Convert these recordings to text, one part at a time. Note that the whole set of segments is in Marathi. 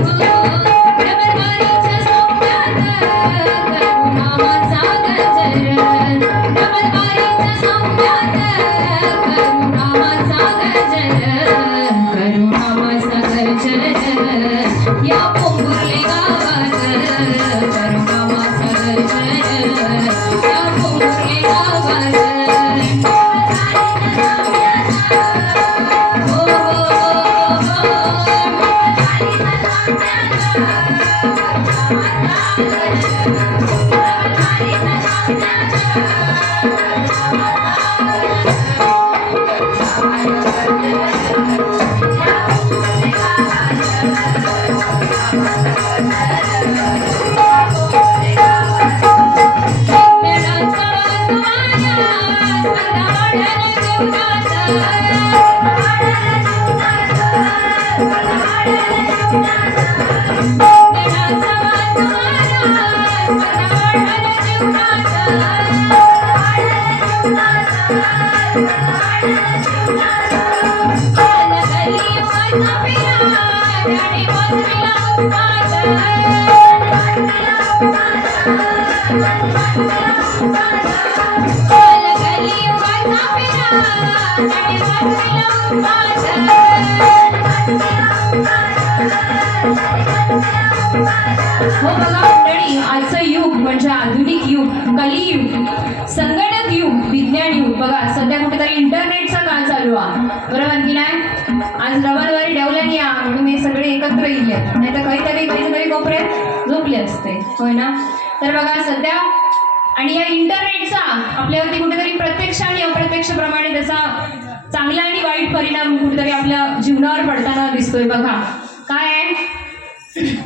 Oh, बघा मंडळी आजचं युग म्हणजे आधुनिक युग कलियुग संगणक युग विज्ञान युग. बघा सध्या कुठेतरी इंटरनेटचा काळ चालू आहे. बरोबर की नाही? आज रविवारी डेवल्याने या म्हणून हे सगळे एकत्र येईल नाही तर काहीतरी काहीतरी कोपऱ्यात झोपले असते. होय ना? तर बघा सध्या आणि या इंटरनेटचा आपल्यावरती कुठेतरी प्रत्यक्ष आणि अप्रत्यक्षप्रमाणे त्याचा चांगला आणि वाईट परिणाम कुठेतरी आपल्या जीवनावर पडताना दिसतोय. बघा काय आहे?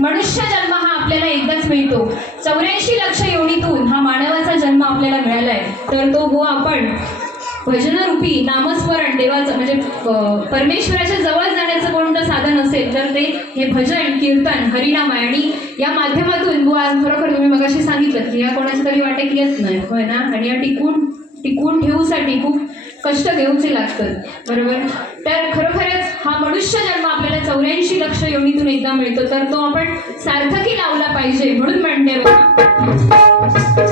मनुष्य जन्म हा आपल्याला एकदाच मिळतो. चौऱ्याऐंशी लक्ष योनीतून हा मानवाचा जन्म आपल्याला मिळालाय. तर तो हो आपण भजनरूपी नामस्मरण देवाचं म्हणजे परमेश्वराच्या जवळ जाण्याचं कोणतं साधन असेल तर ते हे भजन कीर्तन हरिनाम आहे आणि या माध्यमातून हो बुवा खरोखर तुम्ही मगाशी सांगितलं की या कोणाच्या तरी वाटेत येत नाही. होय ना? आणि या टिकून टिकून ठेवूसाठी खूप कष्ट घेऊचे लागतात. बरोबर? तर खरोखरच हा मनुष्य जन्म आपल्याला चौऱ्याऐंशी लक्ष योनीतून एकदा मिळतो तर तो आपण सार्थकी लावला पाहिजे म्हणून म्हणते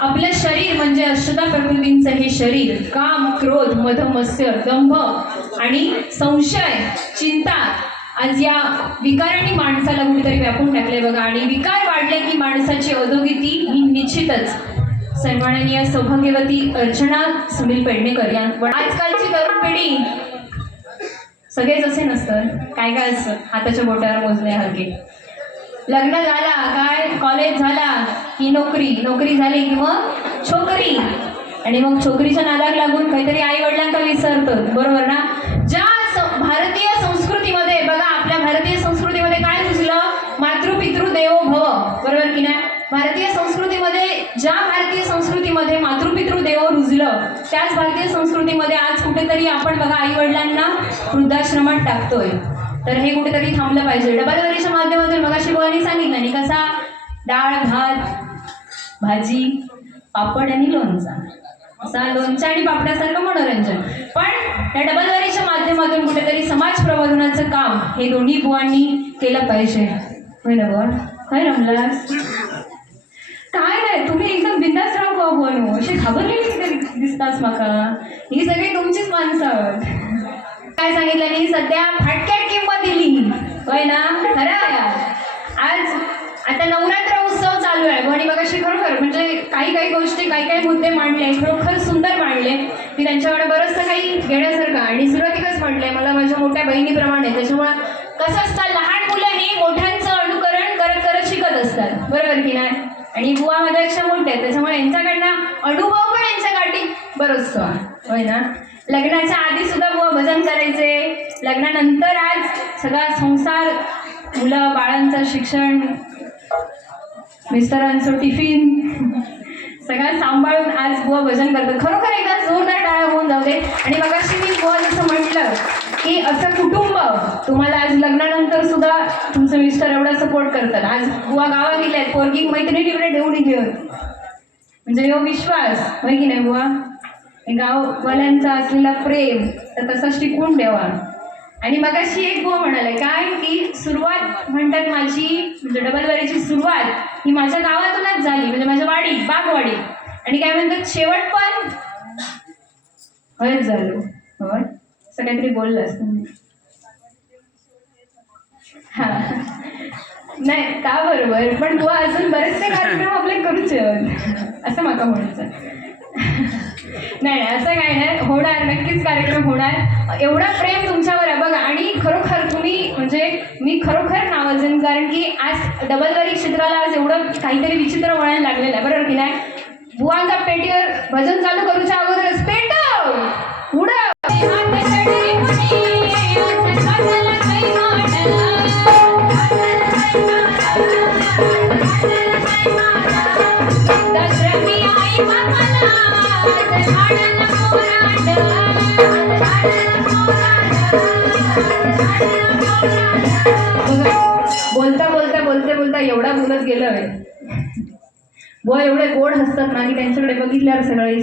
आपलं शरीर म्हणजे अष्टदा प्रकृतींचं हे शरीर. काम क्रोध मध मत्स्य दंभ आणि संशय चिंता. आज या विकारांनी माणसाला कुठेतरी व्यापून टाकले बघा. आणि विकार वाढले की माणसाची अधोगती ही निश्चितच सन्माननीय सौभाग्यवती अर्चना सुनील पेडणेकर या पण आजकालची तरुण पिढी सगळेच असे नसतं काय काय असतं? हाताच्या बोटावर मोजण्यासारखे. लग्न झाला काय? कॉलेज झाला की नोकरी? नोकरी झाली की मग छोकरी. आणि मग छोकरीच्या नादाक लागून काहीतरी आई वडिलांना विसरत बरोबर ना? ज्या भारतीय संस्कृतीमध्ये बघा आपल्या भारतीय संस्कृतीमध्ये काय सुचलं? मातृपितृ देवो भव. बरोबर की नाही? भारतीय संस्कृतीमध्ये ज्या भारतीय संस्कृतीमध्ये मातृपितृ देव रुजलं त्याच भारतीय संस्कृतीमध्ये आज कुठेतरी आपण बघा आई वडिलांना वृद्धाश्रमात टाकतोय. तर हे कुठेतरी थांबलं पाहिजे. डबलवरीच्या माध्यमातून बघा शिवानी सांगितलं नाही कसा? डाळ भात भाजी पापड आणि लोणचा. असा लोणच्या आणि पापडासारखं मनोरंजन. पण या डबल वारीच्या माध्यमातून कुठेतरी समाज प्रबोधनाचं काम हे दोन्ही बुवांनी केलं पाहिजे. होय ना काय रमलास काय नाही तुम्ही एकदम बिंदास राव बुवा बनू अशी घाबरलेली तरी दिसतास माका? ही सगळी तुमचीच माणसं. काय सांगितलं मी सध्या फाटक्यात किंमत दिली. होय ना? खरं आज आता नवरात्र उत्सव चालू आहे. आणि बघा खरोखर म्हणजे काही काही गोष्टी काही काही मुद्दे मांडले खरोखर सुंदर मांडले. की त्यांच्याकडे बरंचसं काही घेण्यासारखं आणि सुरुवातीकच म्हटलंय मला माझ्या मोठ्या बहिणीप्रमाणे. त्याच्यामुळं कसं असतं लहान मुलं ही मोठ्यांचं अनुकरण करत करत शिकत असतात. बरोबर की नाही? आणि बुवा माझ्यापेक्षा मोठे आहेत त्याच्यामुळे यांच्याकडनं अनुभव पण यांच्या गाठी बरंच होय ना? लग्नाच्या आधी सुद्धा बुवा भजन करायचे. लग्नानंतर आज सगळा संसार मुलं बाळांचं शिक्षण मिस्टरांचं टिफिन सगळं सांभाळून आज बुवा भजन करतात खरोखर एकदा जोरदार टाळ्या होऊन जाऊ दे. आणि मगाशी मी बुवा जसं म्हटलं की असं कुटुंब तुम्हाला आज लग्न सुद्धा तुमचं मिस्टर एवढा सपोर्ट करतात. आज बुवा गावा गेल्यात पोरगी मैत्रिणीकडे ठेवून घेऊन म्हणजे हो विश्वास होय की नाही बुवा? गाववाल्यांचा असलेला प्रेम तर तसाच टिकवून ठेवा. आणि मग अशी एक बुवा म्हणाले काय की सुरुवात म्हणतात माझी म्हणजे डबलवारीची सुरुवात ही माझ्या गावातूनच झाली म्हणजे माझ्या वाडीत बागवाडीत आणि काय म्हणतात शेवट पण. हयच झालो. होय? असं काहीतरी बोललं तुम्ही. हा. नाही का बरोबर? पण तू अजून बरेचसे कार्यक्रम आपले करूच असं माका म्हणायचं नाही नाही असं काही नाही. होणार नक्कीच कार्यक्रम होणार. एवढा प्रेम तुमच्यावर आहे. बघा आणि खरोखर तुम्ही म्हणजे मी खरोखर नावाजन कारण की आज डबलवारी क्षेत्राला आज एवढं काहीतरी विचित्र वळण लागलेलं आहे. बरोबर की नाही? बुवांचा पेटीवर भजन चालू करूच्या अगोदरच पेट बोलता बोलता बोलते बोलता एवढा बोलत गेलं बुवा एवढे गोड हसतात ना की त्यांच्याकडे बघितल्यावर सगळे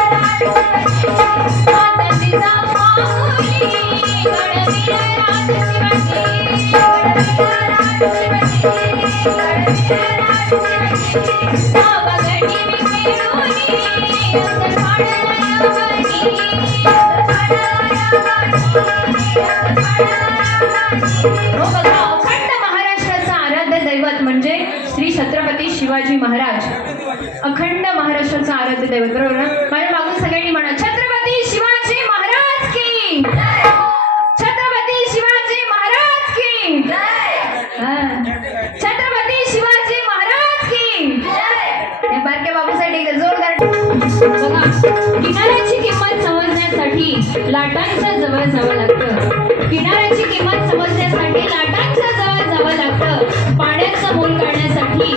महाराष्ट्राचं आराध्य दैवत म्हणजे श्री छत्रपती शिवाजी महाराज. अखंड महाराष्ट्राचं आराध्य दैवत बरोबर ना? माझ्या मागून सगळ्यांनी म्हणा छत्रपती समजण्यासाठी लाटांच्या जवळ जावं लागतं. किनाऱ्याची किंमत समजण्यासाठी लाटांच्या जवळ जावं लागतं. पाण्याचं मोल काढण्यासाठी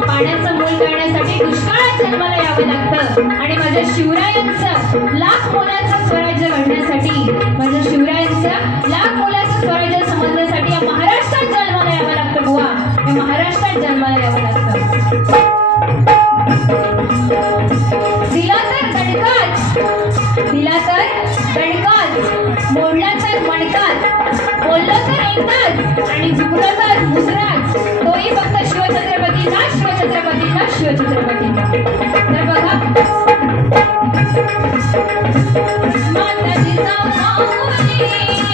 पाण्याचं मोल काढण्यासाठी करण्यासाठी दुष्काळात जन्माला यावं लागतं. आणि माझ्या शिवरायांचं लाख मोलाचं स्वराज्य घडण्यासाठी माझ्या शिवरायांचं लाख मोलाचं स्वराज्य समजण्यासाठी या महाराष्ट्रात जन्माला यावं लागतं बुवा. या महाराष्ट्रात जन्माला यावं लागतं. दिला तर दणकाच दिला तर दणकाच मोडला तर मणकाच बोललो तर एकदाच आणि झुकलो तर मुजराच तोही फक्त शिवछत्रपतीचा शिवछत्रपतीचा शिवछत्रपतीचा. तर बघा. माताजी जाऊ माऊली,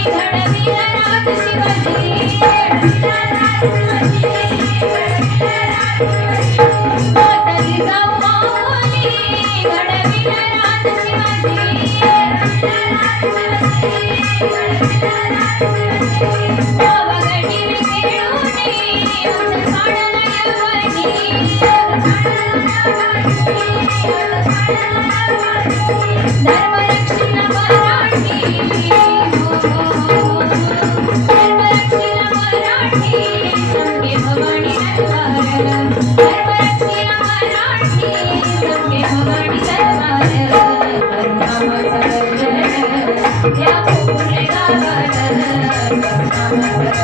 घडविला राज शिवाजी, घडविला राज शिवाजी, 你的。